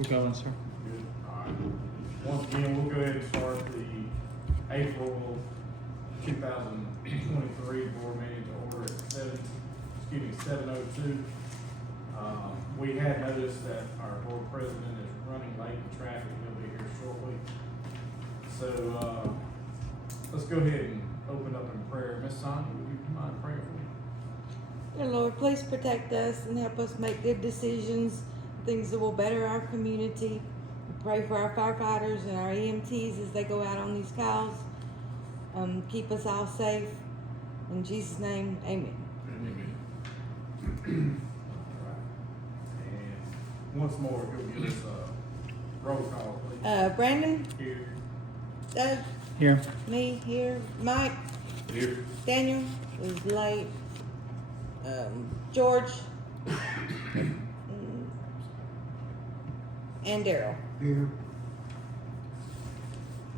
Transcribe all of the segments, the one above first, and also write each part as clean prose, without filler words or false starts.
We're going, sir. Good, alright. Once again, we'll go ahead and start the April 2023 board meeting to order at 7:02. We had noticed that our board president is running late in traffic, he'll be here shortly. So, let's go ahead and open up in prayer. Miss Sonia, would you mind praying for me? Dear Lord, please protect us and help us make good decisions, things that will better our community. We pray for our firefighters and our EMTs as they go out on these calls. Keep us all safe. In Jesus' name, amen. Amen. And once more, if you'll give us a roll call, please. Brandon, Here. Doug, Here. me here, Mike, Here. Daniel is late, George, and Daryl. Here.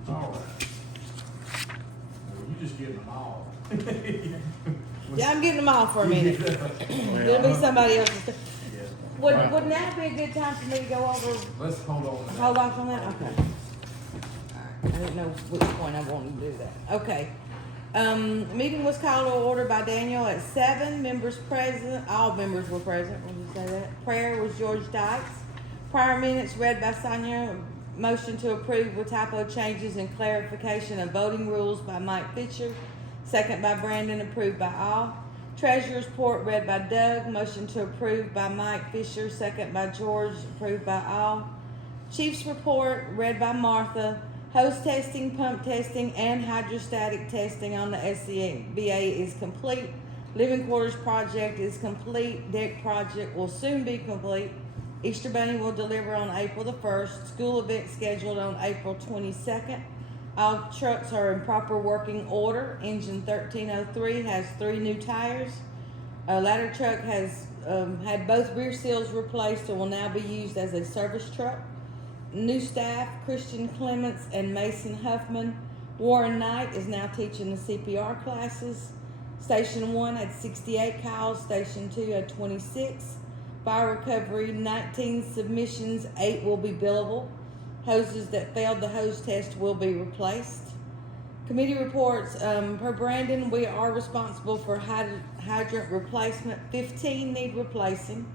All right. Well, you just getting them all. Yeah, I'm getting them all for a minute. It'll be somebody else's. Yeah. Would now be a good time for me to go over? Let's hold on. to that. Hold off on that? Okay. Alright, I didn't know which point I wanted to do that. Okay. Meeting was called to order by Daniel at 7. Members present, all members were present, when you say that. Prayer was George Dykes. Prior minutes read by Sonia. Motion to approve with typo changes and clarification of voting rules by Mike Fisher. Second by Brandon, approved by all. Treasurer's report read by Doug. Motion to approve by Mike Fisher. Second by George, approved by all. Chief's report read by Martha. Hose testing, pump testing, and hydrostatic testing on the SCBA is complete. Living quarters project is complete. Deck project will soon be complete. Easter Bunny will deliver on April the 1st. School event scheduled on April 22nd. All trucks are in proper working order. Engine 1303 has 3 new tires. A ladder truck has had both rear seals replaced and will now be used as a service truck. New staff, Christian Clements and Mason Huffman. Warren Knight is now teaching the CPR classes. Station 1 had 68 calls. Station 2 had 26. Fire recovery, 19 submissions, 8 will be billable. Hoses that failed the hose test will be replaced. Committee reports, per Brandon, we are responsible for hydrant replacement. 15 need replacing.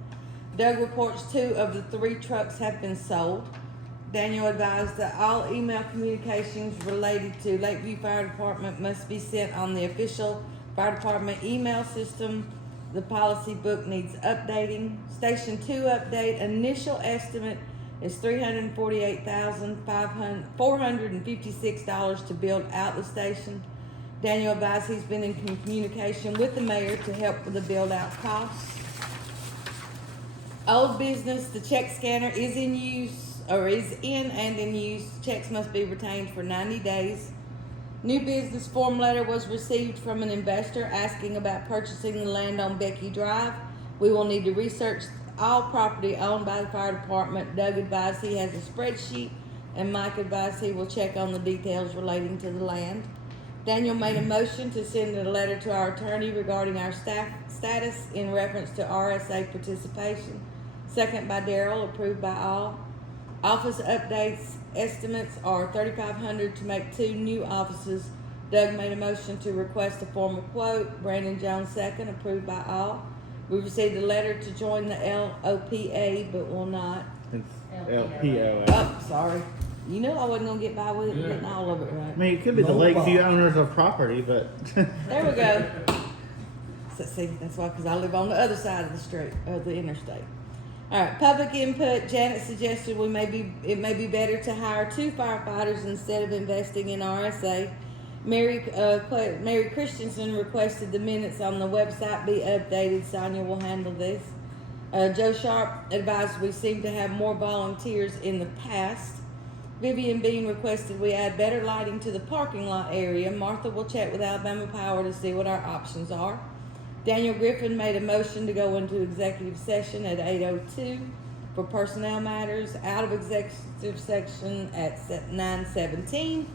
Doug reports 2 of the 3 trucks have been sold. Daniel advised that all email communications related to Lakeview Fire Department must be sent on the official fire department email system. The policy book needs updating. Station 2 update, initial estimate is $348,456 to build out the station. Daniel advised he's been in communication with the mayor to help with the build out costs. Old business, the check scanner is in use, or is in and in use. Checks must be retained for 90 days. New business form letter was received from an investor asking about purchasing the land on Becky Drive. We will need to research all property owned by the fire department. Doug advised he has a spreadsheet, and Mike advised he will check on the details relating to the land. Daniel made a motion to send a letter to our attorney regarding our staff status in reference to RSA participation. Second by Daryl, approved by all. Office updates, estimates are $3,500 to make 2 new offices. Doug made a motion to request a formal quote. Brandon Jones second, approved by all. We received a letter to join the LOPA, but will not. It's LPOA. Oh, sorry. You know I wasn't gonna get by with it, getting all of it I right. mean, it could be the Lakeview owners of property, but There we go. So, see, that's why, because I live on the other side of the street, of the interstate. All right, public input. Janet suggested it may be better to hire 2 firefighters instead of investing in RSA. Mary Christensen requested the minutes on the website be updated. Sonia will handle this. Joe Sharp advised we seem to have more volunteers in the past. Vivian Bean requested we add better lighting to the parking lot area. Martha will check with Alabama Power to see what our options are. Daniel Griffin made a motion to go into executive session at 8:02 for personnel matters, out of executive section at 9:17.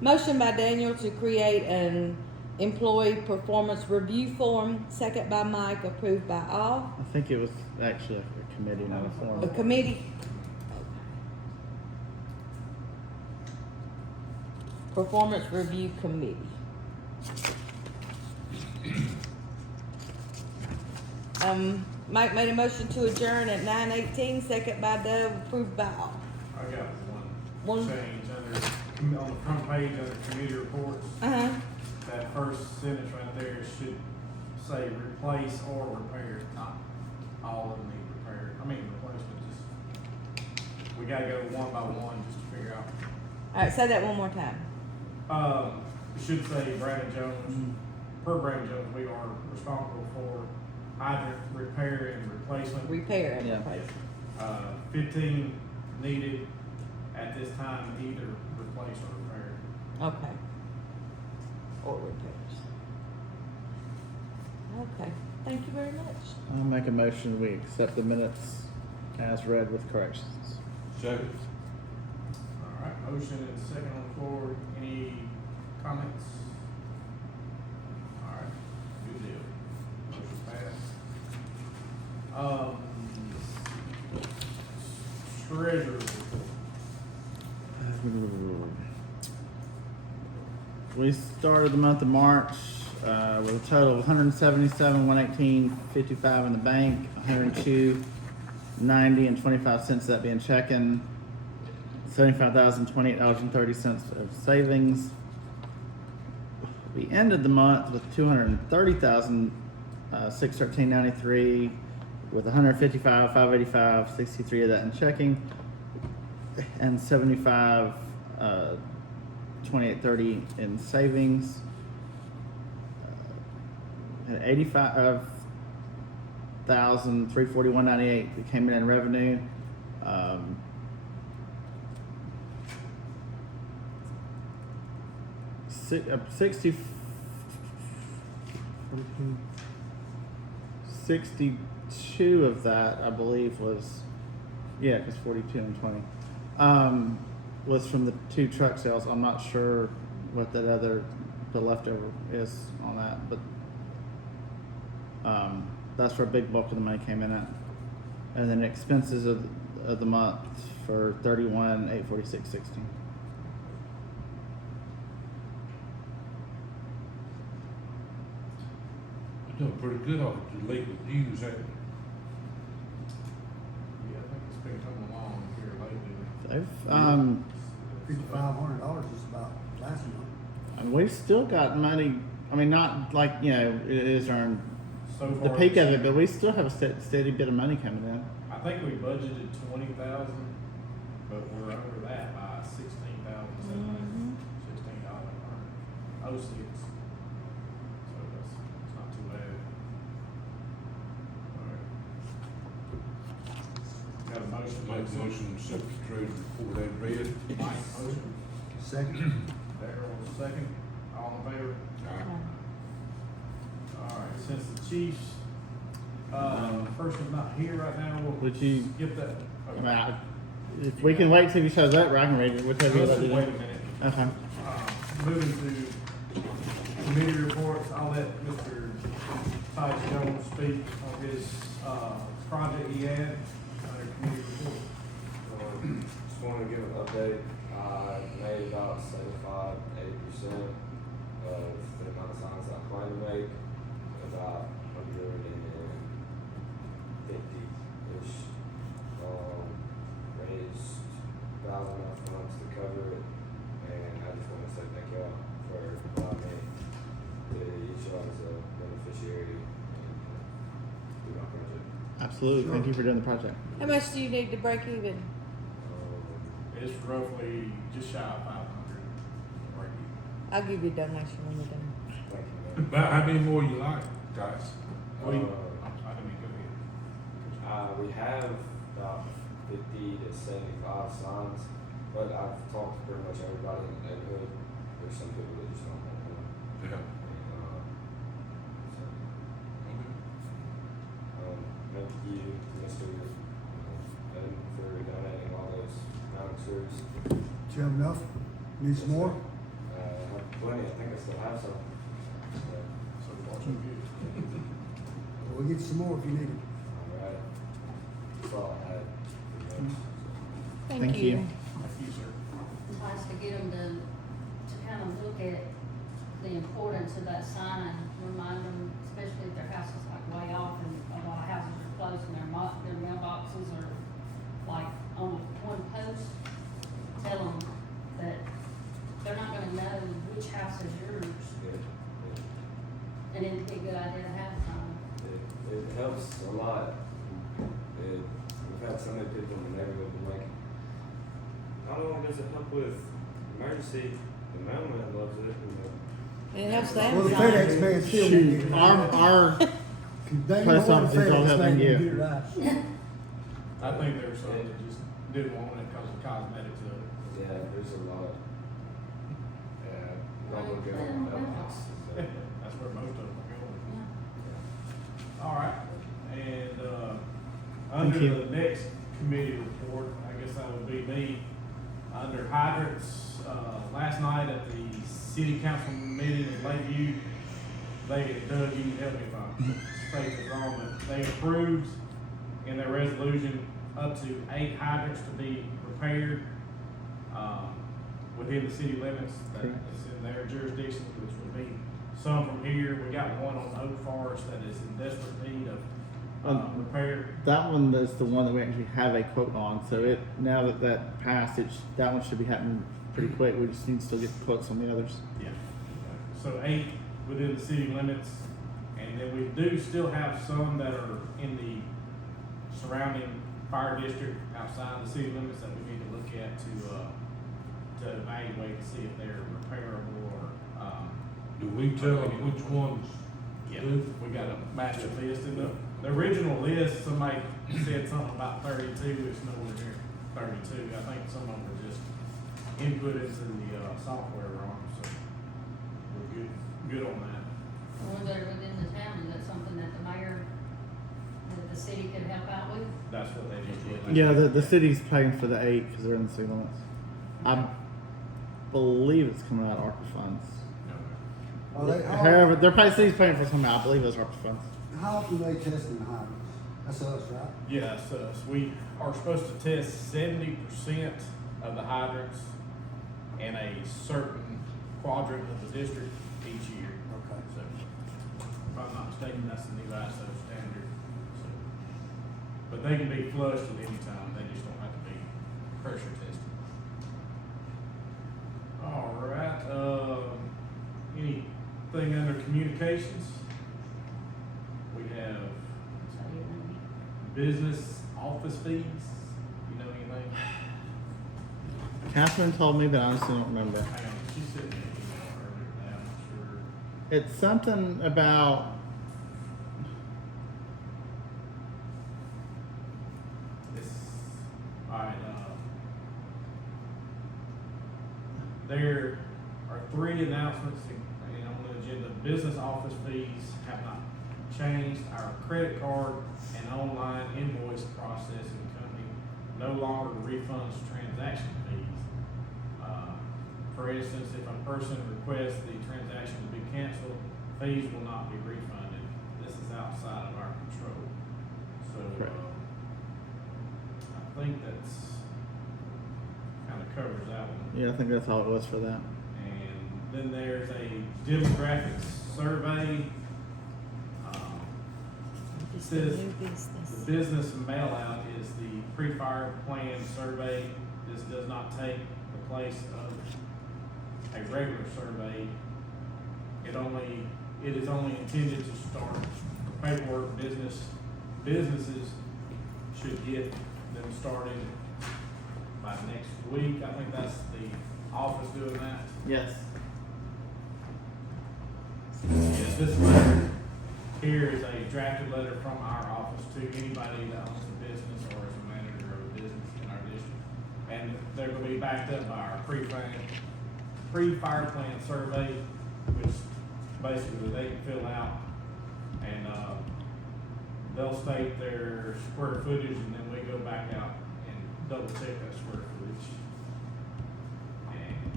Motion by Daniel to create an employee performance review form, second by Mike, approved by all. I think it was actually a committee, not a A forum. committee, Performance Review Committee. Mike made a motion to adjourn at 9:18, second by Dove, approved by all. I got One- one change on the front page under committee reports. Uh-huh. That first sentence right there should say replace or repair, not all of them need repair. I mean replacement, just, we gotta go one by one just to figure out. Alright, say that one more time. It should say Brandon Jones, per Brandon Jones, we are responsible for either repair and replacement. Repair and Yeah. replace. 15 needed at this time, either replace or repair. Okay. Or repairs. Okay, thank you very much. I'll make a motion, we accept the minutes as read with corrections. Second. All right, motion and second on the floor. Any comments? All right, good deal. Motion passed. Treasurer report. We started the month of March with a total of 177, 118, 55 in the bank, 102, 90 and 25 cents that being checking, $75,028.30 of savings. We ended the month with 230,000, 613.93, with 155, 585, 63 of that in checking, and 75, 2830 in savings, and 85,341.98 that came in revenue. si- uh, 60 62 of that, I believe, was, yeah, because 42 and 20 was from the 2 truck sales. I'm not sure what that other, the leftover is on that, but that's where a big bulk of the money came in at. And then expenses of the month for 31,846.16. You're doing pretty good off the legal dues, ain't you? Yeah, I think it's been coming along here lately. They've $5,500 is about last month. and we've still got money. I mean, not like, you know, it is earned So the far peak this of it, year, but we still have a steady bit of money coming in. I think we budgeted 20,000, but we're over that by $16,716. Oh, six. So that's it's not too bad. All right. Got a motion. Make a motion, accept the treasurer's report as read. Mike, motion. Second. Darrell, second. All in favor? Aye. All right, since the chief's, person's not here right now, we'll Would you- skip that. I mean, if we can wait till he shows up, or I can read it, whichever you Let's like to just wait a do. minute. Okay. Moving to committee reports, I'll let Mr. Ty Jones speak on his, project he had under committee report. Just wanted to give an update. I made about 75–80% of the amount of signs I plan to make. About 150-ish. Raised about enough funds to cover it. And I just want to say thank y'all for allowing me to use y'all as a beneficiary and do my project. Absolutely. Thank you for doing the project. How much do you need to break even? It's roughly just shy of 500. Right. I'll give you a donation when we're done. Thank you, man. About how many more you like, guys? I didn't mean go ahead. We have about 50 to 75 signs, but I've talked to pretty much everybody in the neighborhood. There's some people that just don't want them. Yeah. Thank you, Mr. Ben, for donating all those announcers. Do you have enough? Need some more? I have plenty. I think I still have some. So far, so good. We'll get you some more if you need it. All right. That's all I had. Thank you. Thank you, sir. Advice to get them to at the importance of that sign, remind them, especially if their house is like way off and a lot of houses are close and their mailboxes are like on one post, tell them that they're not gonna know which house is yours, Yeah, yeah. and it'd be a good idea to have a sign. It helps a lot. We've had so many people in the neighborhood be like, not only does it help with emergency, the mailman loves it, you know. It helps them. Well, the FedEx man still won't get Shoot, it. our They post know office the is all FedEx helping man you. won't get it right. I think there were some that just didn't want it because of cosmetics of it. Yeah, there's a lot. Yeah, not gonna get on mailbox. That's where most of them are going. Yeah. All right, and, Thank under you. the next committee report, I guess that would be me, under hydrants, last night at the city council meeting in Lakeview, Doug, you can help me if I say this wrong, but they approved in their resolution up to 8 hydrants to be repaired, within the city limits, that is in their jurisdiction, which would be some from here. We got one on Oak Forest that is in desperate need of, repair. that one is the one that we actually have a quote on. So it now that passed, that one should be happening pretty quick. We just need to still get the quotes on the others. Yeah. So 8 within the city limits, and then we do still have some that are in the surrounding fire district outside the city limits that we need to look at to evaluate to see if they're repairable or, Do we tell them which ones to yeah, do? we got a master list. In the original list, somebody said something about 32, it's nowhere near 32. I think some of them were just input into the, software wrong, so we're good on that. The ones that are within the town, is that something that the mayor, that the city could help out with? That's what they just did. Yeah, the city's paying for the 8 because they're in the city limits. I believe it's coming out of ARPA funds. Are they, However, their city's paying for some. I believe it's ARPA funds. how often they testing the hydrants? That's us, right? Yes, we are supposed to test 70% of the hydrants in a certain quadrant of the district each year. Okay. So, if I'm not mistaken, that's the new ISO standard. So, but they can be flushed at any time, they just don't have to be pressure tested. All right, anything under communications? We have So you're gonna business office fees, you know anything? Catherine told me, but I honestly don't remember. Hang on, she sent me an email earlier today, I'm not sure. It's something about. It's, alright, there are 3 announcements on the agenda. Business office fees have not changed. Our credit card and online invoice processing company no longer refunds transaction fees. For instance, if a person requests the transaction to be canceled, fees will not be refunded. This is outside of our control. So, Correct. I think that's kind of covers that one. Yeah, I think that's all it was for that. And then there's a demographics survey. It says the business mail out is the pre-fire plan survey. This does not take the place of a regular survey. It is only intended to start the paperwork. Businesses should get them started by next week. I think that's the office doing that. Yes. Yes, this letter here is a drafted letter from our office to anybody that owns a business or is a manager of a business in our district. And they're gonna be backed up by our pre-fire plan survey, which basically they can fill out. And, they'll state their square footage and then we go back out and double check that square footage. And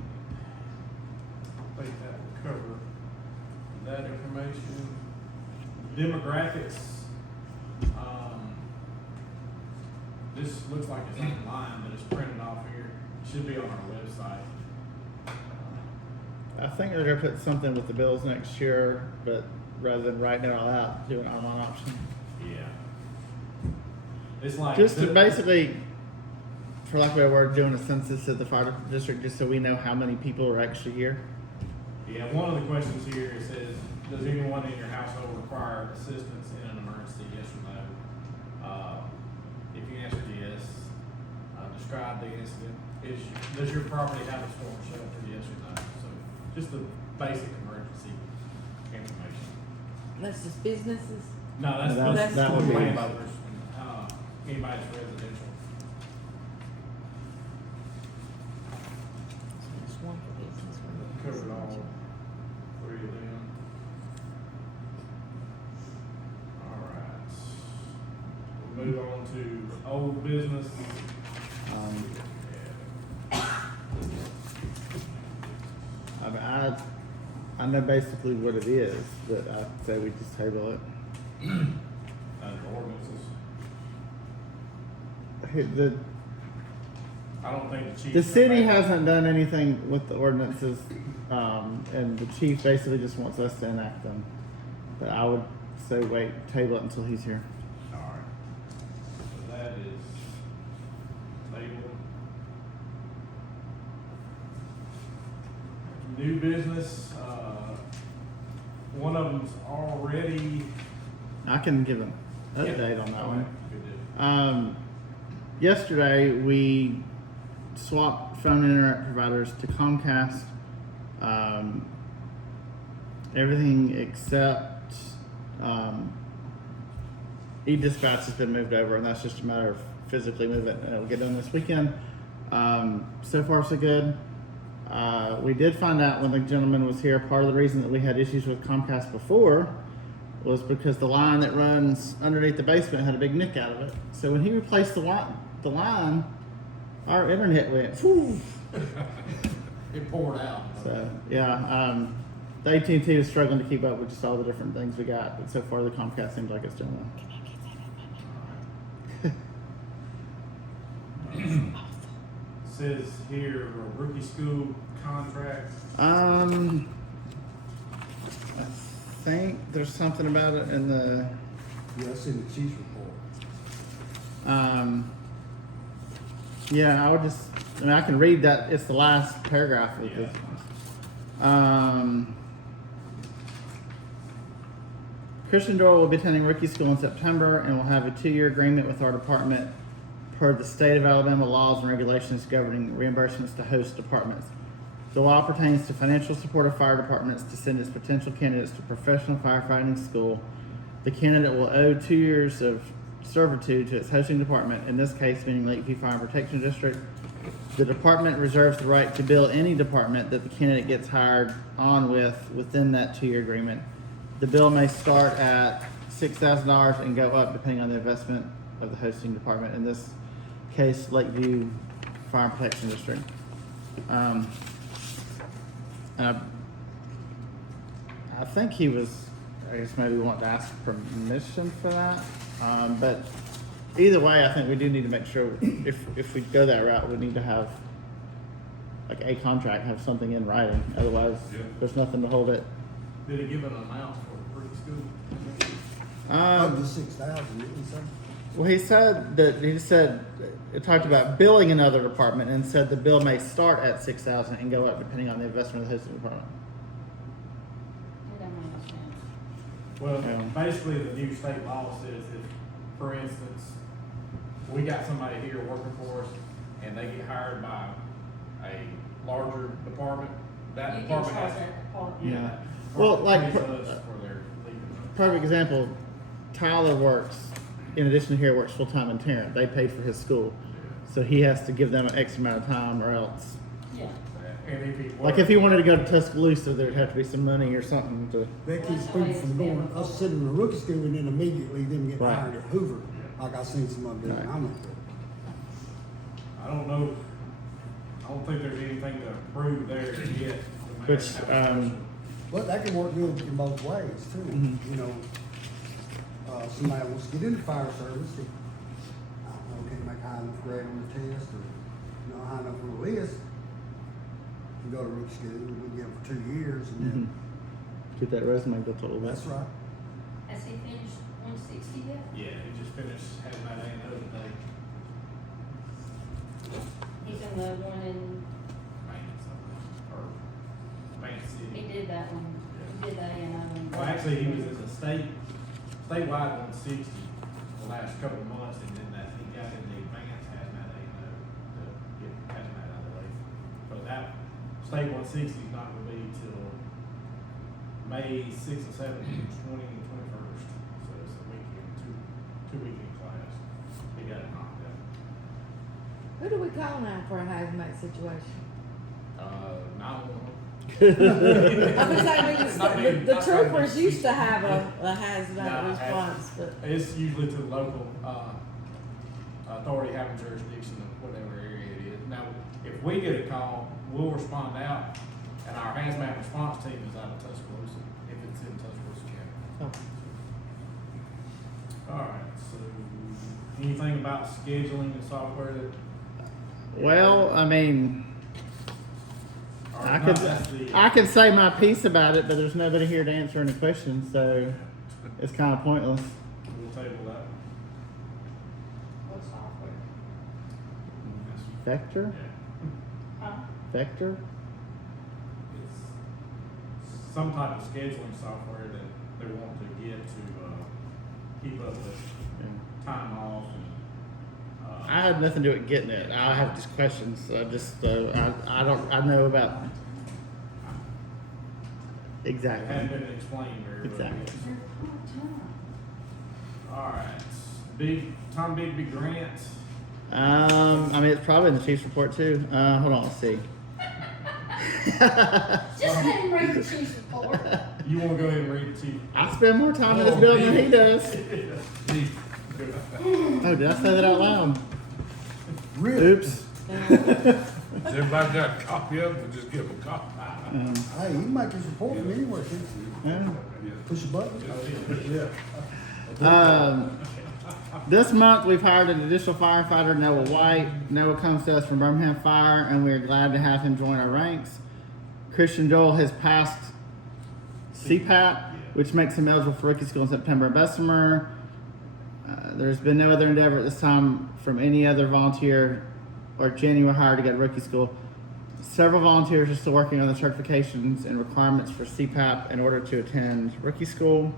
I think that will cover that information. Demographics, this looks like it's online, but it's printed off here. It should be on our website. I think they're gonna put something with the bills next year, but rather than writing it all out, do an online option. Yeah. It's like. Just to basically, for lack of a better word, doing a census of the fire district, just so we know how many people are actually here. Yeah, one of the questions here, it says, does anyone in your household require assistance in an emergency, yes or no? If you answered yes, describe the incident. Does your property have a storm shelter, yes or no? So, just the basic emergency information. That's just businesses. No, that's, No, that's- that would be- landowners, anybody's residential. Just one for business, one for Covered all residential. three of them. Alright. We'll move on to old business. Um, I know basically what it is, but I'd say we just table it. Ordinances. The I don't think the chief. The city hasn't done anything with the ordinances, and the chief basically just wants us to enact them. But I would say wait, table it until he's here. Alright. So that is tabled. New business, one of them's already. I can give an Yeah. update on that Okay, one. good deal. Yesterday we swapped phone and internet providers to Comcast. Everything except e-dispatch has been moved over, and that's just a matter of physically moving it, and it'll get done this weekend. So far so good. We did find out when the gentleman was here, part of the reason that we had issues with Comcast before was because the line that runs underneath the basement had a big nick out of it. So when he replaced the line, our internet went, whew. It poured out. So yeah, the AT&T was struggling to keep up with just all the different things we got, but so far the Comcast seems like it's doing well. Says here, a rookie school contract. I think there's something about it in the, Yeah, that's in the chief's report. yeah, I can read that, it's the last paragraph of this. Christian Doyle will be attending rookie school in September and will have a 2-year agreement with our department per the state of Alabama laws and regulations governing reimbursements to host departments. The law pertains to financial support of fire departments to send its potential candidates to professional firefighting school. The candidate will owe 2 years of servitude to its hosting department, in this case meaning Lakeview Fire and Protection District. The department reserves the right to bill any department that the candidate gets hired on within that 2-year agreement. The bill may start at $6,000 and go up depending on the investment of the hosting department. In this case, Lakeview Fire and Protection District. I think he was, I guess maybe want to ask permission for that. But either way, I think we do need to make sure if we go that route, we need to have like a contract, have something in writing. Otherwise, Yeah. there's nothing to hold it. Did he give an amount for rookie school? Up to 6,000, didn't he say? Well, he said it talked about billing another department and said the bill may start at 6,000 and go up depending on the investment of the hosting department. It don't make no sense. Well, Yeah. basically, the new state law says if, for instance, we got somebody here working for us and they get hired by a larger department, that You can department charge has. that department. Yeah. Yeah. that Well, department like, pays us for their leaving. Perfect example, Tyler works, in addition to here, works full-time in Tarrant. They paid for his school. So he has to give them an X amount of time or else. Yeah. And if he Like if he wanted to go to Tuscaloosa, there'd have to be some money or something to. That keeps people from going, us sitting in the rookie school and then immediately them get Right. hired at Hoover, like I seen some of them doing. Right. I'm not sure. I don't know, I don't think there's anything to prove there yet. The mayor Which, have a discussion. But that can work good in both ways too, Mhm. you know. Somebody wants to get into fire service, they, I don't know, can't make high enough grade on the test or, high enough on the list. and go to Rescheduled, we get them for 2 years, and Mhm. then, Get that resume built a little bit. that's right. Has he finished 160 yet? Yeah, he just finished having that A&O today. He's in the one in, Maintenance, I think, or Maintenance he City. did that one, he did that and Well, actually, he was in the statewide 160 the last couple of months, and then that, he got in the advanced hazmat A&O to get hazmat out of the way. So that state 160 is not gonna be till May 6th and 7th, 20 and 21st. So it's a weekend, two weekend class. He got it knocked out. Who do we call now for a hazmat situation? 911. I was saying, Not me, the not troopers me. used to have a hazmat Nah, response, but. It's usually to the local, authority having jurisdiction of whatever area it is. Now, if we get a call, we'll respond out, and our hazmat response team is out of Tuscaloosa, if it's in Tuscaloosa County. Oh. Alright, so, anything about scheduling and software that? Well, I mean, or I not, could, that's the- I could say my piece about it, but there's nobody here to answer any questions, so it's kind of pointless. We'll table that. what software? Vector? Yeah. Huh? Vector? It's some type of scheduling software that they want to get to, keep up with time off and, I had nothing to do with getting it. I have just questions. I know about it hadn't exactly. been explained very well. Exactly. Alright, Tom Bigby grant, I mean, it's probably in the chief's report too. Hold on, let's see. Just let him read the chief's report. you wanna go ahead and read the chief? I spend more time in this building than he does. Oh, did I say that out loud? Really? Oops. Has everybody got a copy of it, or just give them a copy? Hey, you can make this report from anywhere, can't you? Yeah. Push a button. Yeah. This month we've hired an additional firefighter, Noah White. Noah comes to us from Birmingham Fire, and we are glad to have him join our ranks. Christian Joel has passed CPAP, which makes him eligible for rookie school in September and Bessemer. There's been no other endeavor at this time from any other volunteer or genuine hire to get rookie school. Several volunteers are still working on the certifications and requirements for CPAP in order to attend rookie school.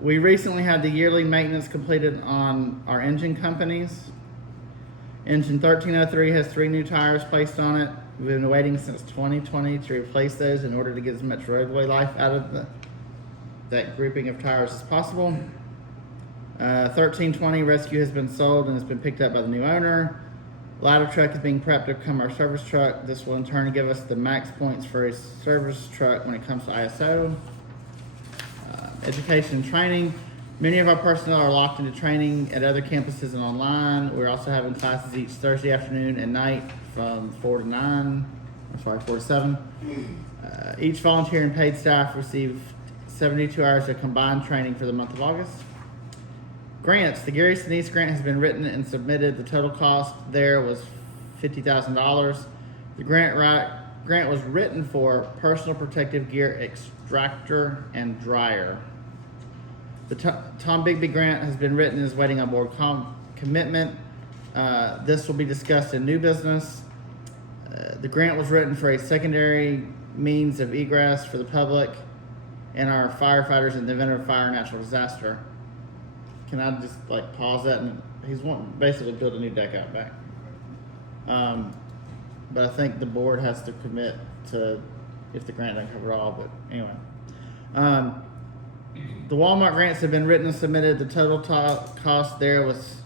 We recently had the yearly maintenance completed on our engine companies. Engine 1303 has 3 new tires placed on it. We've been waiting since 2020 to replace those in order to get as much roadway life out of that grouping of tires as possible. 1320 Rescue has been sold and has been picked up by the new owner. Ladder truck is being prepped to become our service truck. This will in turn give us the max points for a service truck when it comes to ISO. Education and training. Many of our personnel are locked into training at other campuses and online. We're also having classes each Thursday afternoon and night from 4 to 7. Each volunteer and paid staff receive 72 hours of combined training for the month of August. Grants. The Gary Sinise grant has been written and submitted. The total cost there was $50,000. The grant was written for personal protective gear extractor and dryer. The Tom Bigby grant has been written and is waiting on board commitment. This will be discussed in new business. The grant was written for a secondary means of egress for the public and our firefighters in the event of fire or natural disaster. Can I just pause that? And he's wanting basically build a new deck out back. But I think the board has to commit to if the grant doesn't cover all. But anyway, the Walmart grants have been written and submitted. The total cost there was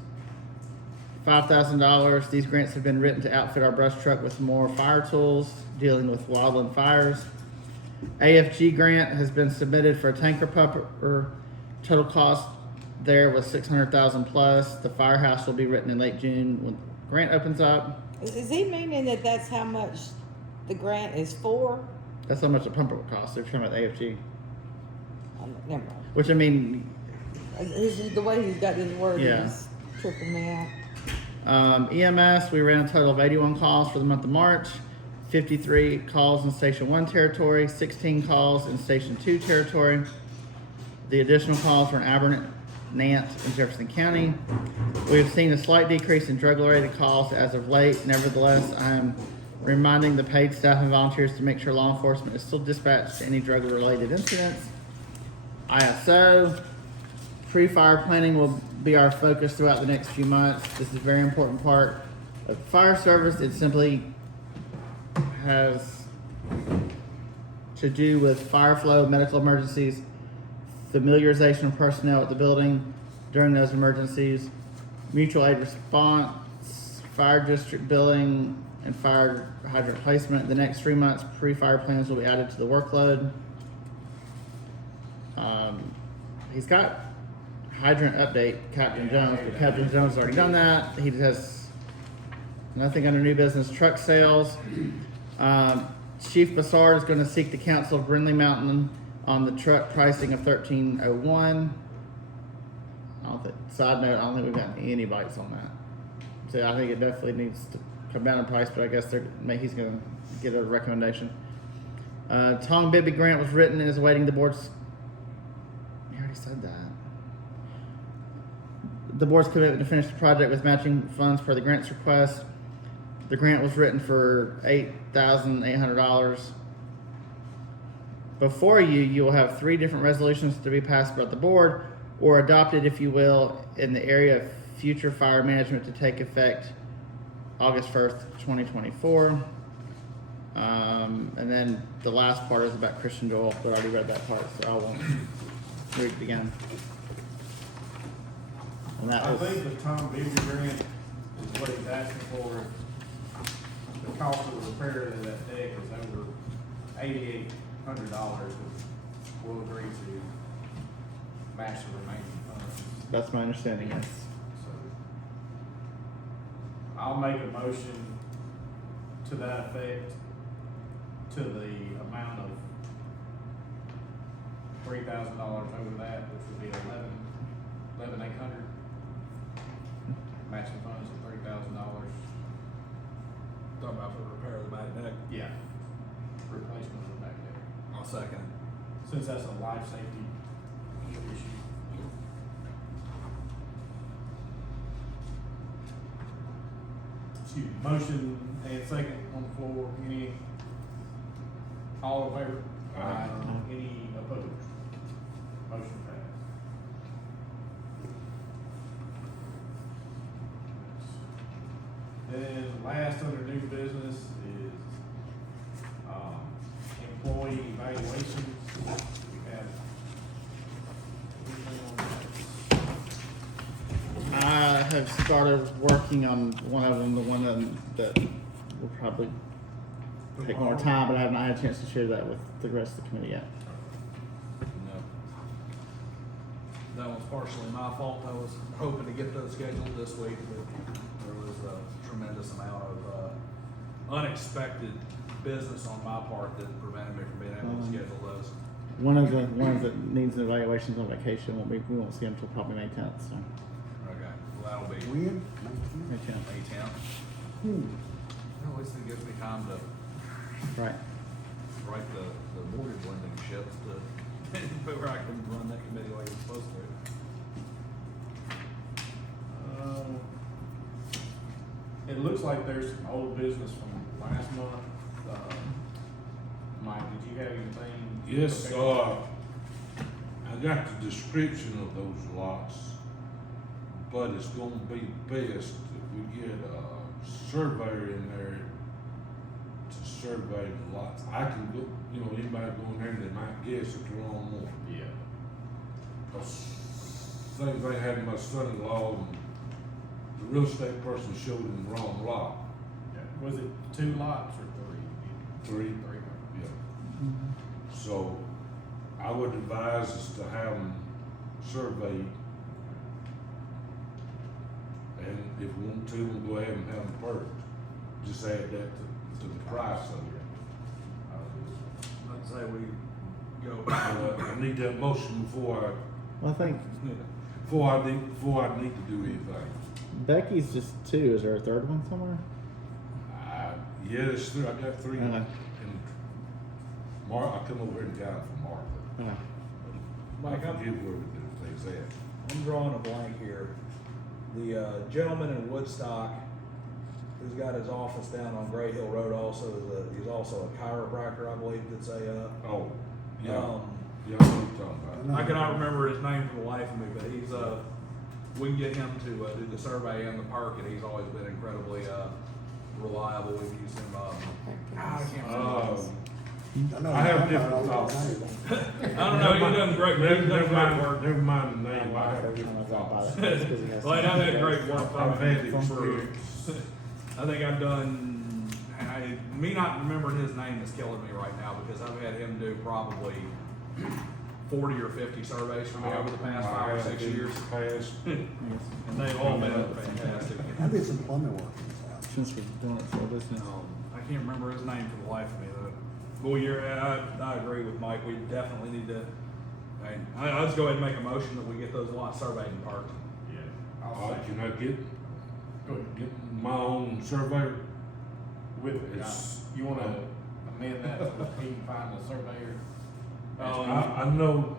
$5,000. These grants have been written to outfit our brush truck with more fire tools dealing with wildland fires. AFG grant has been submitted for a tanker pumper. Total cost there was $600,000 plus. The firehouse will be written in late June when the grant opens up. Is he meaning that that's how much the grant is for? That's how much the pumper would cost. They're talking about the AFG, Never mind. which I mean, The way he's got this word Yeah. is tripping me out. EMS, we ran a total of 81 calls for the month of March. 53 calls in Station 1 territory, 16 calls in Station 2 territory. The additional calls were in Aberrant, Nance, and Jefferson County. We have seen a slight decrease in drug-related calls as of late. Nevertheless, I am reminding the paid staff and volunteers to make sure law enforcement is still dispatched to any drug-related incidents. ISO, pre-fire planning will be our focus throughout the next few months. This is a very important part of the fire service. It simply has to do with fire flow, medical emergencies, familiarization of personnel at the building during those emergencies, mutual aid response, fire district billing, and fire hydrant placement. The next 3 months, pre-fire plans will be added to the workload. He's got hydrant update, Captain Jones, but Captain Jones has already done that. He has nothing under new business. Truck sales. Chief Bassard is going to seek the counsel of Brindley Mountain on the truck pricing of $13.01. Side note, I don't think we've gotten any bites on that. So I think it definitely needs to come down in price, but I guess he's going to get a recommendation. Tom Bibby grant was written and is awaiting the board's. You already said that. The board's commitment to finish the project with matching funds per the grant's request. The grant was written for $8,800. Before you will have 3 different resolutions to be passed by the board or adopted, if you will, in the area of future fire management to take effect August 1st, 2024. And then the last part is about Christian Joel, but I already read that part, so I won't read it again. And that I was, think the Tom Bibby grant is what he's asking for. The cost of the repair of that deck is over $8,800, which we'll agree to match the remaining funds. that's my understanding, yes. So I'll make a motion to that effect, to the amount of $3,000 over that, which would be $11,800. Matching funds of $3,000. Talking about for repair of the back deck. Yeah. Replacement of the back deck. I'll second. Since that's a life safety issue. Excuse me, motion and second on the floor, all in favor? Aye. Any opposed? Motion passed. Then last under new business is, employee evaluations. We have anything on that? I have started working on one of them, the one that will probably take more time, but I have not had a chance to share that with the rest of the committee yet. No. That was partially my fault. I was hoping to get those scheduled this week, but there was a tremendous amount of unexpected business on my part that prevented me from being able to schedule those. One of the ones that needs an evaluation is on vacation. We won't see him until probably May 10th. So Okay, well, that'll be When? May 10th, May 10th. At least it gives me time to right? write the mortgage lending ships to where I can run that committee like it's supposed to. It looks like there's some old business from last month. Mike, did you have anything? Yes, prepared? I got the description of those lots, but it's gonna be best if we get a surveyor in there to survey the lots. I can go, anybody go in there and they might guess it's the wrong one. Yeah. Same thing happened to my son-in-law, and the real estate person showed him the wrong lot. Yeah. Was it 2 lots or 3? 3. 3. Yeah. So I would advise us to have them surveyed. And if we want to, we'll go ahead and have them perked. Just add that to the price of it. Let's say we go. I need that motion before Well, I think I need to do anything. Becky's just 2. Is there a third one somewhere? Yeah, it's three, I got three. Okay. And I come over here and got it from Martha. Okay. Mike, I forget where things at. I'm drawing a blank here. The gentleman in Woodstock who's got his office down on Gray Hill Road also he's also a chiropractor, I believe, that's Oh, yeah, yeah, I know what you're talking about. I cannot remember his name for the life of me, but he's we can get him to do the survey in the park, and he's always been incredibly reliable. We've used him. I can't remember. I have different thoughts. I don't know. He's done great. He's done great work. Never mind the name, I have Every time different I drive by thoughts. that place, 'cause he has Well, I've had great work I've from had him. experience. I think I've done. Me not remembering his name is killing me right now because I've had him do probably 40 or 50 surveys for me over the past 5 or 6 years, Past. and they've all been fantastic. I did some plumbing work in his house. Since we're doing it for business. I can't remember his name for the life of me. Well, I agree with Mike. We definitely need to. I'll just go ahead and make a motion that we get those lots surveyed and parked. Yeah. I'll second. Can I get Go ahead. my own surveyor with it? Now, you wanna amend that so he can find the surveyor? I know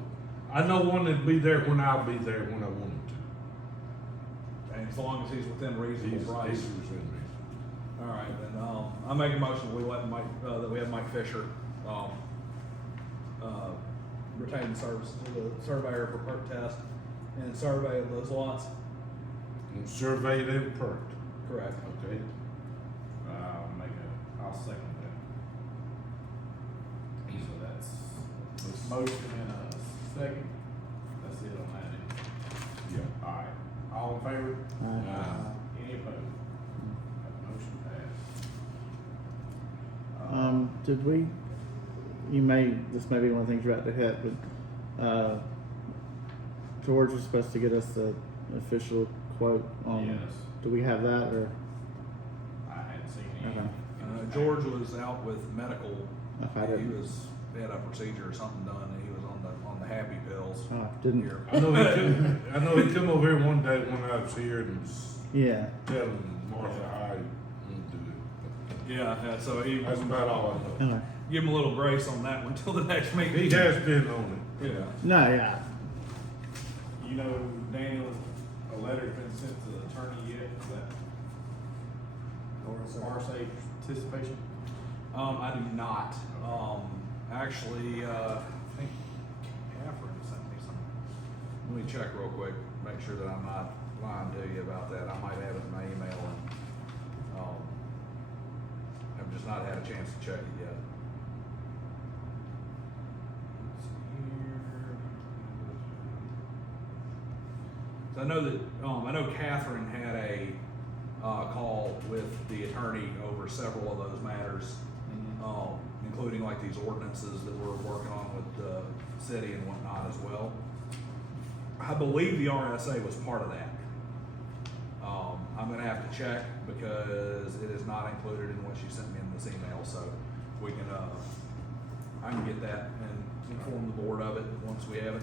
one that'd be there when I'll be there when I want him to. And as long as he's within reasonable He's price. within reason. All right, then, I make a motion that we let Mike, that we have Mike Fisher, retain the services of the surveyor for perk test and survey of those lots. And survey them perked, Correct. okay? I'll second that. So that's motion and a second. That's it on that end. Yeah. Alright, all in favor? Uh, Any opposed? That motion passed. Did we, this may be one of the things you're about to hit, but, George was supposed to get us the official quote on. Yes. Do we have that, or? I hadn't seen any. Okay. George was out with medical. Okay, He had a procedure or something done, and he was on the happy pills. didn't. Here. I know he come over here one day when I was here and was Yeah. telling Martha I wouldn't do it. Yeah, so he That's about all I know. Okay. give him a little grace on that one until the next meeting. He has been on it. Yeah. No, yeah. You know, Daniel, a letter's been sent to the attorney yet, is that RSA participation? I do not. Actually, I think Catherine sent me some. Let me check real quick, make sure that I'm not lying to you about that. I might have it in my email and, I've just not had a chance to check it yet. Let's see here. So I know that, I know Catherine had a, call with the attorney over several of those matters, including like these ordinances that we're working on with the city and whatnot as well. I believe the RSA was part of that. I'm gonna have to check because it is not included in what she sent me in this email, so we can, I can get that and inform the board of it once we have it.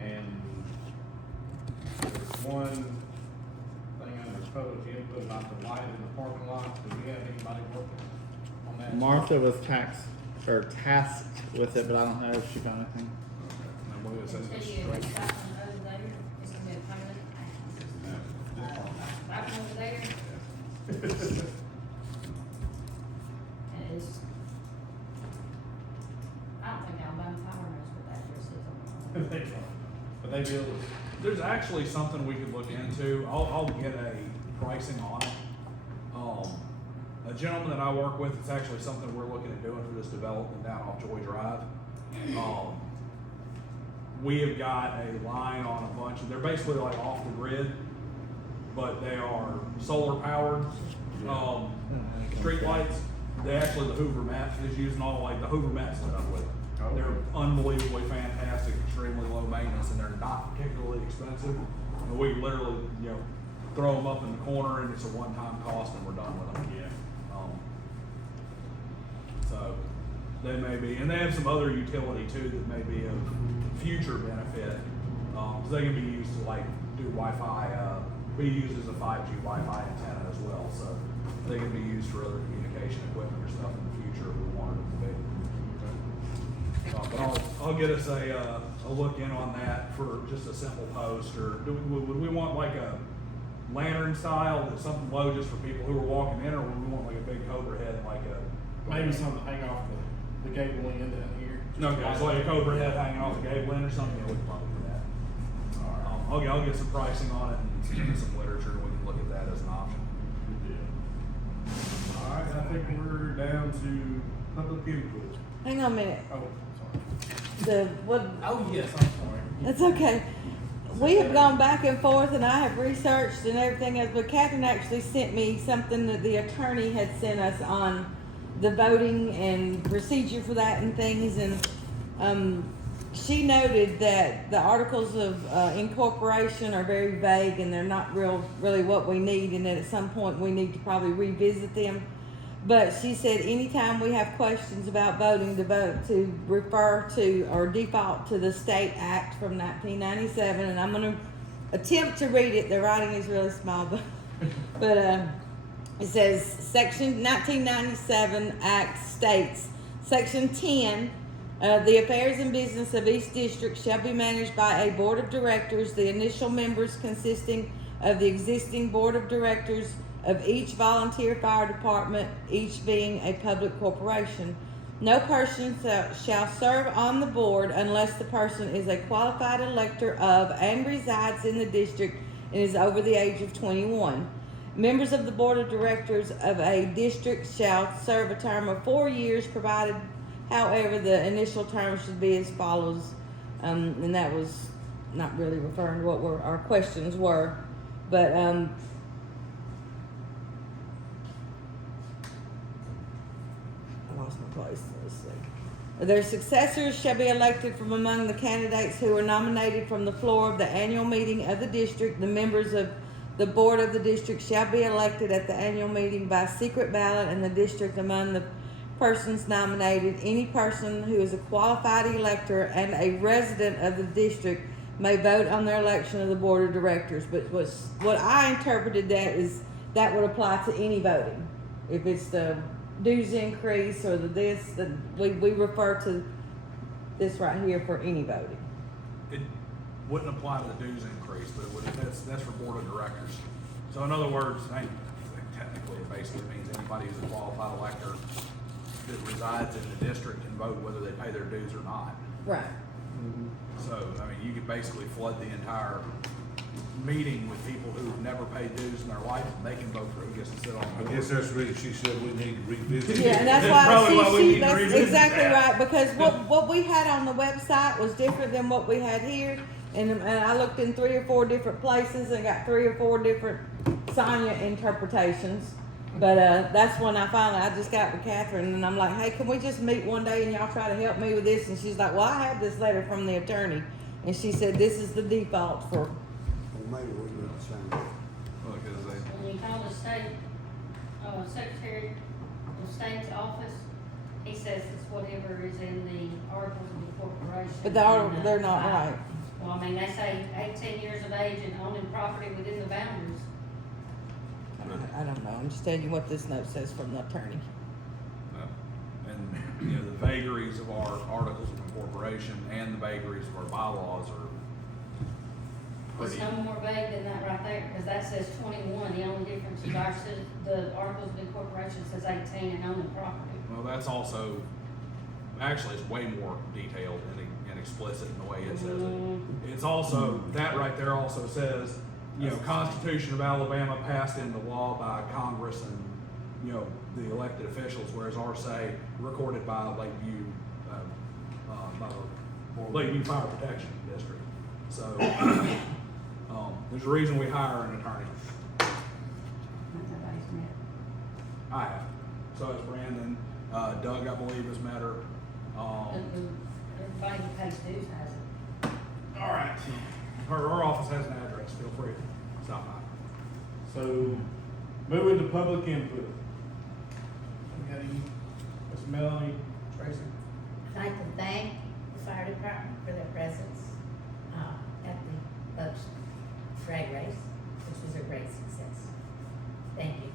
And there's one thing under public input about the light in the parking lot. Do we have anybody working on that? Martha was tasked with it, but I don't know if she found anything. And we'll I'll send tell this you, straight. that one over there is gonna be a pain in the ass. That one over there. And it's, I don't think Alabama Power knows what that just is. They don't. But they build it. There's actually something we could look into. I'll get a pricing on it. A gentleman that I work with, it's actually something we're looking at doing for this development down off Joy Drive. We have got a line on a bunch of, they're basically like off the grid, but they are solar powered, street lights. They actually, the Hoover Mats is using all like the Hoover Mats set up with it. Oh. They're unbelievably fantastic, extremely low maintenance, and they're not particularly expensive. And we literally, throw them up in the corner and it's a one-time cost and we're done with them. Yeah. So they may be, and they have some other utility too that may be of future benefit. Cause they can be used to like do Wi-Fi, be used as a 5G Wi-Fi antenna as well, so they can be used for other communication equipment or stuff in the future if we wanted them to be. But I'll get us a look in on that for just a simple post, or would we want like a lantern style, that's something low just for people who are walking in, or would we want like a big cobra head, like a Maybe something to hang off the gable end down here. okay, so like a cobra head hanging off the gable end or something? Yeah, we could probably do that. All right, I'll get some pricing on it and some literature, and we can look at that as an option. All right, I think we're down to public input. Hang on a minute. Oh, sorry. The, what, Oh, yes, I'm sorry. that's okay. We have gone back and forth and I have researched and everything else, but Catherine actually sent me something that the attorney had sent us on the voting and procedure for that and things, and she noted that the articles of incorporation are very vague and they're not really what we need, and that at some point we need to probably revisit them. But she said anytime we have questions about voting, to refer to or default to the state act from 1997, and I'm going to attempt to read it. The writing is really small, but it says Section 1997 Act states, Section 10, the affairs and business of each district shall be managed by a board of directors, the initial members consisting of the existing board of directors of each volunteer fire department, each being a public corporation. No person shall serve on the board unless the person is a qualified elector of and resides in the district and is over the age of 21. Members of the board of directors of a district shall serve a term of 4 years, provided, however, the initial term should be as follows. And that was not really referring to what our questions were, but I lost my place. Let's see. Their successors shall be elected from among the candidates who are nominated from the floor of the annual meeting of the district. The members of the board of the district shall be elected at the annual meeting by secret ballot in the district among the persons nominated. Any person who is a qualified elector and a resident of the district may vote on their election of the board of directors. But what I interpreted that is that would apply to any voting. If it's the dues increase or we refer to this right here for any voting. It wouldn't apply to the dues increase, but it would, that's for board of directors. So in other words, technically it basically means anybody who's a qualified elector that resides in the district can vote whether they pay their dues or not. Right. So, I mean, you could basically flood the entire meeting with people who've never paid dues in their life, and they can vote for who gets to sit on the I board. guess that's the reason she said we need to revisit. Yeah, and that's That's probably why we why need to that's revisit exactly that. right, because what we had on the website was different than what we had here. And I looked in 3 or 4 different places and got 3 or 4 different Sonia interpretations. But that's when I just got with Catherine, and I'm like, hey, can we just meet one day and y'all try to help me with this? And she's like, well, I have this letter from the attorney, and she said this is the default for. Well, maybe we need to change it. Well, 'cause they- When you call the state, secretary of state's office, he says it's whatever is in the articles of incorporation. But they're not right. Well, I mean, they say 18 years of age and owning property within the boundaries. I don't know. I'm just telling you what this note says from the attorney. And, you know, the vagaries of our articles of incorporation and the vagaries of our bylaws are It's pretty. no more vague than that right there, because that says 21. The only difference is the articles of incorporation says 18 and owning property. Well, that's also, actually, it's way more detailed and explicit in the way it says it. It's also, that right there also says, you know, Constitution of Alabama passed into law by Congress and, you know, the elected officials, whereas ours say recorded by Lakeview Fire Protection District. So, there's a reason we hire an attorney. Nobody's met. I have. So has Brandon. Doug, I believe, has met her. Everybody who pays dues has it. All right. Her office has an address. Feel free to stop by. So, moving to public input. We got any, Ms. Melanie, Tracy? I'd like to thank the fire department for their presence at the Bucks drag race, which was a great success. Thank you.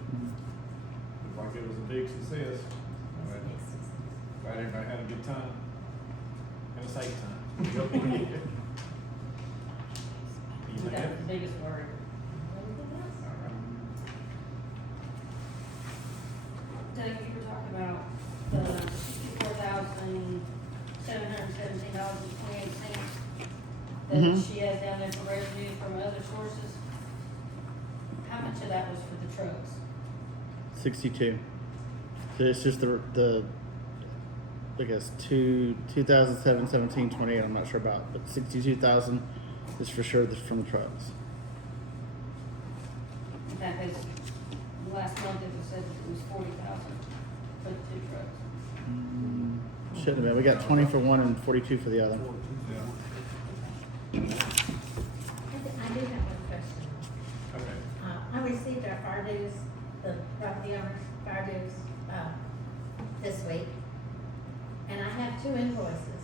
Looked like it was a big success. It was a big success. Glad everybody had a good time. And a safe time. We Anything got else? the biggest word. Anything else? All right. Doug, you were talking about the $64,717.28 that Mhm. she has down there for revenue from other sources. How much of that was for the trucks? 62. So it's just the I guess 2007, 17, 28. I'm not sure about, but 62,000 is for sure from the trucks. In fact, it's, last month it was said that it was 40,000 for the two trucks. Shouldn't have been. We got 20 for one and 42 for the other. I do have one question. Okay. I received our fire dues, the property owners' fire dues, this week. And I have two invoices,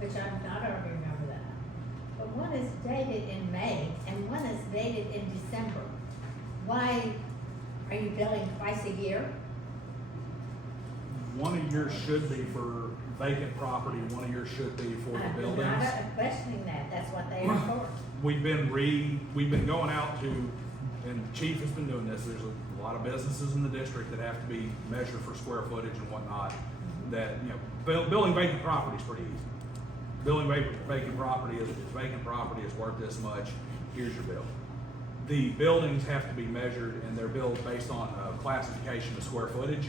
which I'm not already remember that. But one is dated in May and one is dated in December. Why are you billing twice a year? One of yours should be for vacant property, one of yours should be for the I'm buildings. not questioning that, that's what they are for. We've been going out to, and Chief has been doing this, there's a lot of businesses in the district that have to be measured for square footage and whatnot. That, you know, building vacant property is pretty easy. Building vacant property is vacant property is worth this much, here's your bill. The buildings have to be measured and they're billed based on classification of square footage.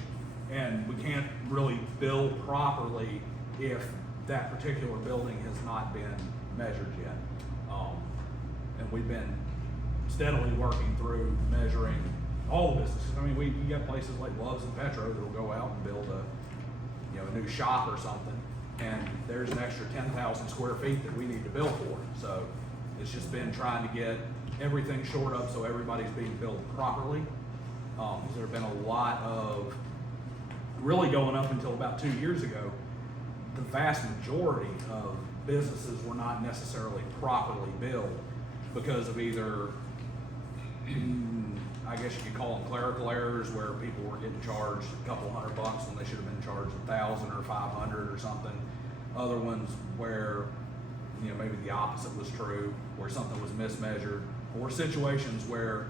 And we can't really bill properly if that particular building has not been measured yet. And we've been steadily working through measuring all the businesses. I mean, you got places like Love's and Petro that'll go out and build a new shop or something, and there's an extra 10,000 square feet that we need to bill for. So it's just been trying to get everything shored up so everybody's being billed properly. There have been a lot of, really going up until about 2 years ago, the vast majority of businesses were not necessarily properly billed because of either, I guess you could call them clerical errors, where people were getting charged a couple $100 when they should have been charged 1,000 or 500 or something. Other ones where, maybe the opposite was true, where something was mismeasured, or situations where,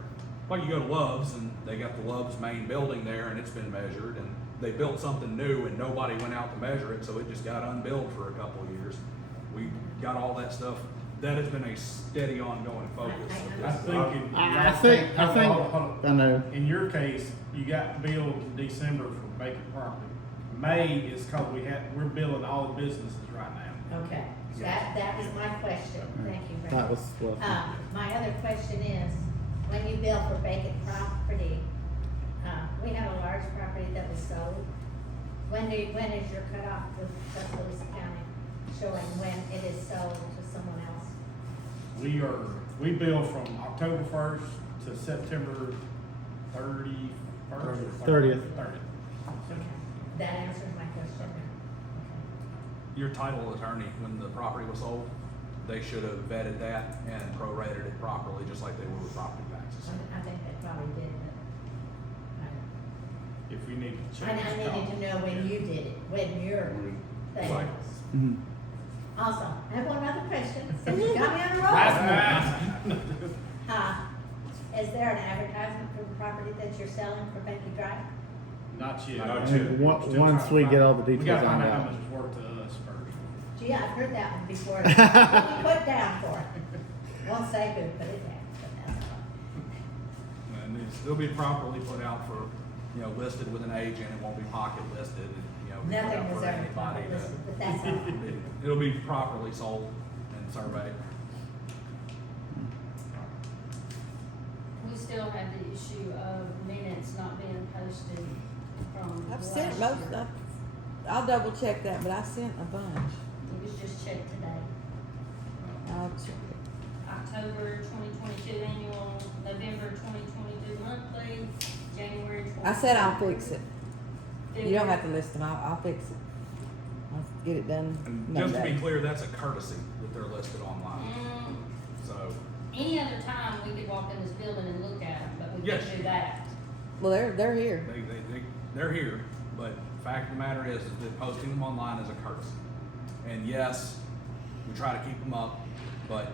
like, you go to Love's and they got the Love's main building there and it's been measured, and they built something new and nobody went out to measure it, so it just got unbilled for a couple of years. We got all that stuff. That has been a steady ongoing focus. I think, I think, hold on. I know. In your case, you got billed in December for vacant property. May is cause we're billing all the businesses right now. Okay, that was my question, thank you very much. That was well. My other question is, when you bill for vacant property, we have a large property that was sold. When is your cutoff with Tuscaloosa County showing when it is sold to someone else? We bill from October 1st to September 30th. 30th. Okay, that answers my question. Okay. Your title attorney, when the property was sold, they should have vetted that and prorated it properly, just like they would with property taxes. I think they probably did, but If we need to I check. needed to know when you did it, when your thing Right. was. Mhm. Also, I have one other question, since you got me on a roll. Is there an advertisement for the property that you're selling for Becky Drive? Not yet. Not yet. Still Once trying to we find- get all the We details gotta find on out how that. much it's worth to us first. Gee, I've heard that one before. What do you put down for it? Won't say who put it down, but that's all. And it'll be properly put out for, listed with an agent, it won't be pocket listed, and, put out Nothing was for ever anybody probably to- listed, but that's all. It'll be properly sold and surveyed. We still have the issue of minutes not being posted from I've last sent most year. of, I'll double check that, but I sent a bunch. It was just checked today. I'll check it. October 2022 annual, November 2022 monthly, January 20. I said I'll fix it. You don't have to list them, I'll fix it. I'll get it done And just to be Monday. clear, that's a courtesy that they're listed online, so. any other time, we could walk in this building and look at them, but we Yes. can't do that. Well, they're here. They're here, but fact of the matter is that posting them online is a courtesy. And yes, we try to keep them up, but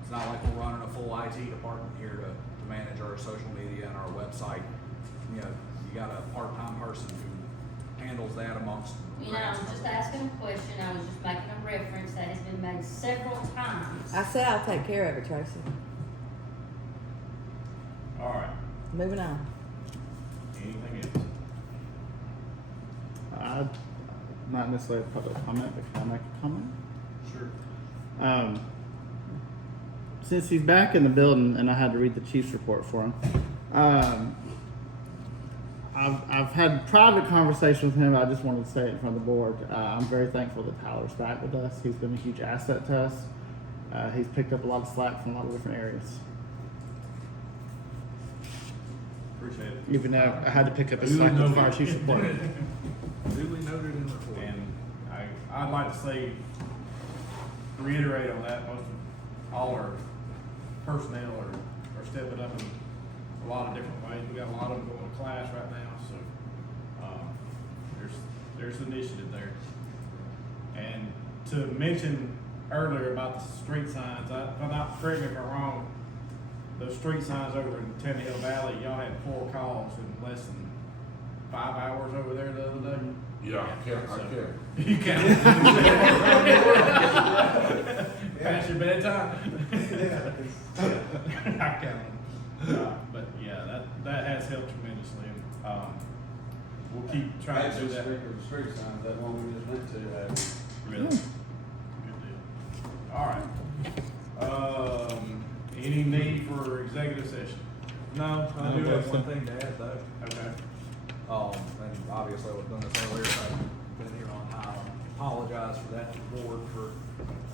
it's not like we're running a full IT department here to manage our social media and our website. You know, you got a part-time person who handles that amongst. You know, I was just asking a question, I was just making a reference that has been made several times. I said I'll take care of it, Tracy. All right, Moving on. anything else? Not necessarily a public comment, but can I make a comment? Sure. Since he's back in the building and I had to read the chief's report for him, I've had private conversation with him. I just wanted to say it in front of the board. I'm very thankful that Tyler's back with us. He's been a huge asset to us. He's picked up a lot of slack from a lot of different areas. Appreciate it. Even though I had to pick up his Duly slack with the noted. fire chief's report. Duly noted in the report. And I'd like to say, reiterate on that, most of all our personnel are stepping up in a lot of different ways. We got a lot of them going to class right now, so, there's initiative there. And to mention earlier about the street signs, if I'm not, correct me if I'm wrong, those street signs over in Tenny Hill Valley, y'all had 4 calls in less than 5 hours over there the other day? Yeah, I can't. You can't. Past your bedtime? I can't. But yeah, that has helped tremendously. We'll keep trying to do that. Street signs, that one we just went to, Really? Good deal. All right. Any need for executive session? No, I do have one thing to add though. Okay. And obviously I was done this earlier, so I've been here on time. Apologize for that to the board for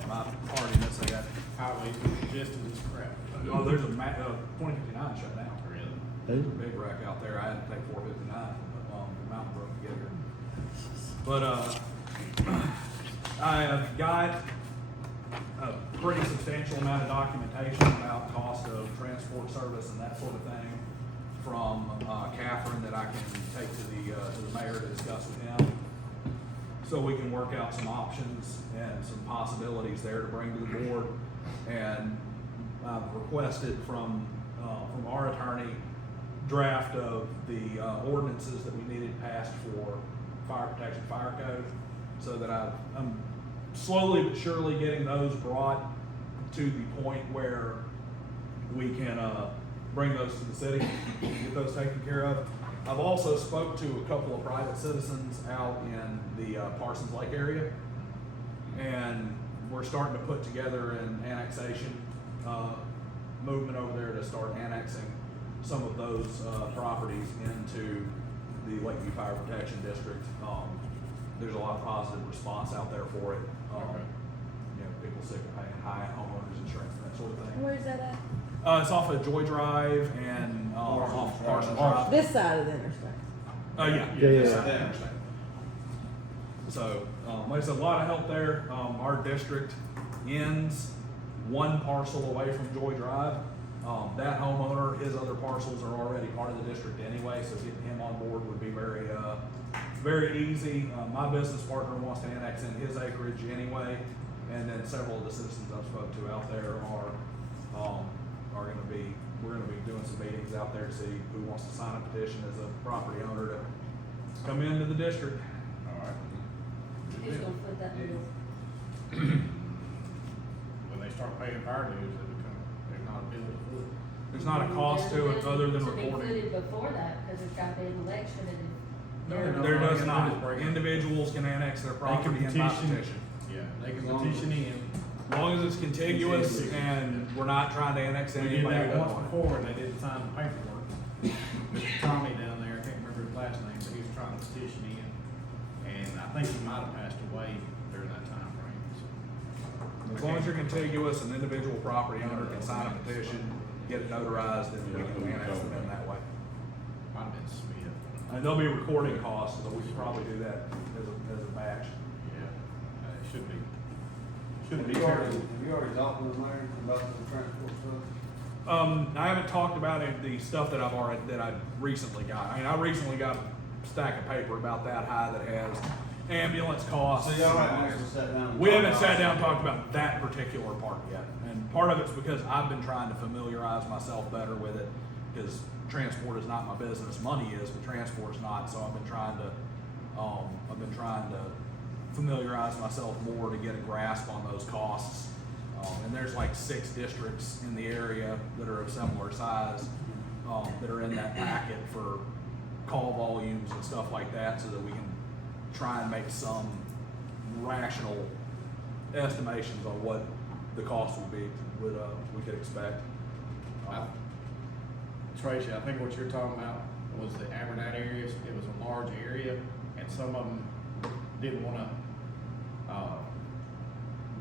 my tardiness. I got, Highways just as crap. oh, there's a 2059 shut down. Really? There's a big wreck out there. I had to take 459, the mountain broke to get here. But, I have got a pretty substantial amount of documentation about cost of transport service and that sort of thing from, Catherine that I can take to the mayor to discuss with him. So we can work out some options and some possibilities there to bring to the board. And I've requested from our attorney draft of the ordinances that we needed passed for fire protection, fire code, so that I'm slowly but surely getting those brought to the point where we can bring those to the city, get those taken care of. I've also spoke to a couple of private citizens out in the Parsons Lake area, and we're starting to put together an annexation movement over there to start annexing some of those properties into the Lakeview Fire Protection District. There's a lot of positive response out there for it. Okay. You know, people sick of paying high homeowners insurance and that sort of thing. Where's that at? It's off of Joy Drive and off Parsons Drive. This side of the interstate. Yeah. Yeah. So, like I said, a lot of help there. Our district ends one parcel away from Joy Drive. That homeowner, his other parcels are already part of the district anyway, so getting him on board would be very, very easy. My business partner wants to annex in his acreage anyway, and then several of the citizens I've spoke to out there we're gonna be doing some meetings out there to see who wants to sign a petition as a property owner to come into the district. All right. Who's gonna put that in? When they start paying fire dues, they're not a bill to foot. There's not a cost to it other than To be recording. footed before that, because there's gotta be an election and. There does All they not. can do is bring it. Individuals can annex their They property can in by petition. petition. Yeah, they can petition in. As long as it's contiguous and we're not trying to annex We did anybody. that who once doesn't want it. before, and they didn't sign the paperwork. Mr. Tommy down there, I can't remember his last name, but he was trying to petition in, and I think he might have passed away during that time frame. So. As long as you're contiguous, an individual property owner can sign a petition, get it notarized, and we can annex them in that way. Might have been Smith. And there'll be recording costs, but we should probably do that as a batch. Yeah, it should be. Have you already talked to the mayor about the transport I haven't talked about the stuff that I recently got. I mean, I recently got a stack of paper about that high that has ambulance costs. So y'all haven't actually sat down and We haven't talked sat about down and talked about that particular part yet. And part of it's because I've been trying to familiarize myself better with it, because transport is not my business. Money is, but transport's not. So I've been trying to familiarize myself more to get a grasp on those costs. And there's like 6 districts in the area that are of similar size, that are in that packet for call volumes and stuff like that, so that we can try and make some rational estimations on what the cost we could expect. Tracy, I think what you're talking about was the Aberdeen areas. It was a large area, and some of them didn't wanna,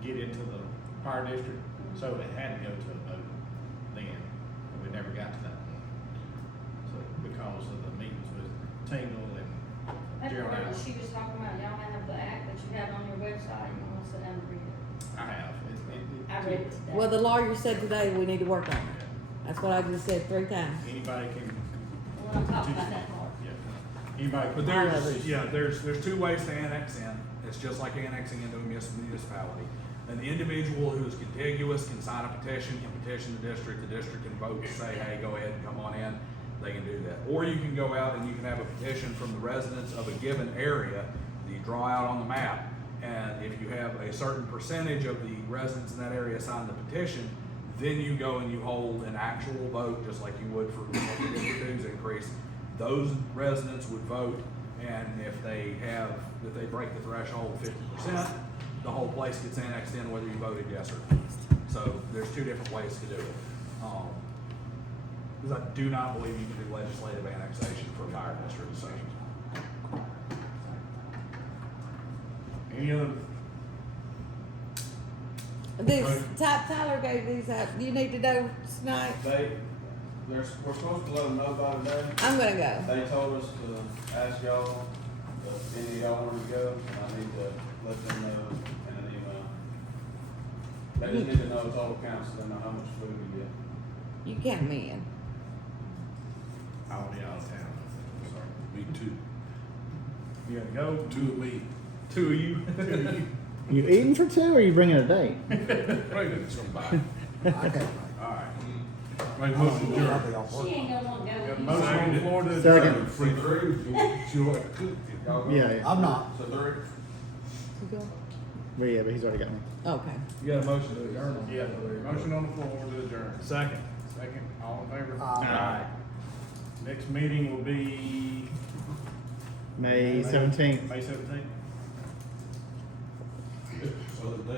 get into the fire district, so it had to go to a vote then, and we never got to that point. So, because of the meetings with Tingle and That's Gerald what Allen. she was talking about, y'all may have the act that you have on your website, you wanna sit down and read it. I have. I read it today. Well, the lawyer said today we need to work on it. That's what I just said 3 times. Anybody can, We wanna talk about that part. yeah, anybody. But can- there's 2 ways to annex in. It's just like annexing into a municipality. An individual who is contiguous can sign a petition, can petition the district can vote to say, hey, go ahead and come on in. They can do that. Or you can go out and you can have a petition from the residents of a given area that you draw out on the map. And if you have a certain percentage of the residents in that area sign the petition, then you go and you hold an actual vote, just like you would for the dues increase. Those residents would vote, and if they break the threshold 50%, the whole place gets annexed in whether you voted yes or no. So there's 2 different ways to do it. Because I do not believe you can do legislative annexation for a fire district, so. Any other, These, Tyler gave these out. You need to know tonight. we're supposed to let them know by today. I'm gonna go. They told us to ask y'all if any of y'all wanted to go, and I need to let them know in an email. They just need to know total count, so they know how much food we get. You count me in. I'll be out of town. Sorry. Me too. You gotta go? 2 of me. 2 of you? 2 of you. You eating for 2 or you bringing a date? Bring somebody. I can't wait. All right. Make a motion to I'll adjourn. be off She work. ain't gonna wanna Got a go. motion on the floor to Second. adjourn. Free food, she like to cook. Y'all go? Yeah, yeah. I'm not. So 3? You go? Well, yeah, but he's already got me. Okay. You got a motion to adjourn? Yeah, motion on the floor to adjourn. Second. Second, all in favor? Aye. Next meeting will be May 17th. May 17th. So they